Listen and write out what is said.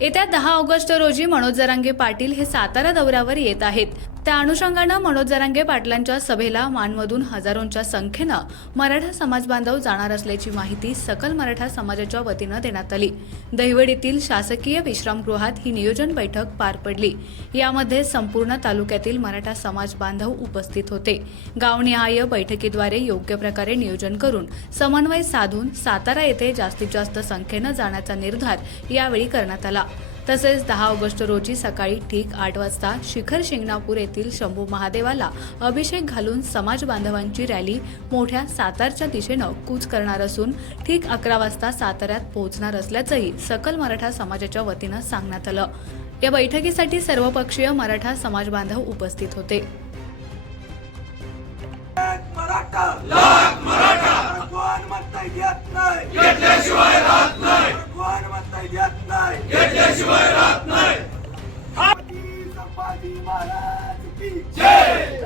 येत्या दहा ऑगस्ट रोजी मनोज जरांगे पाटील हे सातारा दौऱ्यावर येत आहेत. त्या अनुषंगानं मनोज जरांगे पाटलांच्या सभेला मानमधून हजारोंच्या संख्येनं मराठा समाज बांधव जाणार असल्याची माहिती सकल मराठा समाजाच्या वतीनं देण्यात आली. दहिवडीतील शासकीय विश्रामगृहात ही नियोजन बैठक पार पडली. यामध्ये संपूर्ण तालुक्यातील मराठा समाज बांधव उपस्थित होते. गावनिहाय बैठकीद्वारे योग्य प्रकारे नियोजन करून समन्वय साधून सातारा येथे जास्तीत जास्त संख्येनं जाण्याचा निर्धार यावेळी करण्यात आला. तसेच दहा ऑगस्ट रोजी सकाळी ठीक आठ वाजता शिखर शिंगणापूर येथील शंभू महादेवाला अभिषेक घालून समाज बांधवांची रॅली मोठ्या सातारच्या दिशेनं कूच करणार असून ठीक अकरा वाजता साताऱ्यात पोहोचणार असल्याचंही सकल मराठा समाजाच्या वतीनं सांगण्यात आलं. या बैठकीसाठी सर्वपक्षीय मराठा समाज बांधव उपस्थित होते. संभाजी महाराज की जय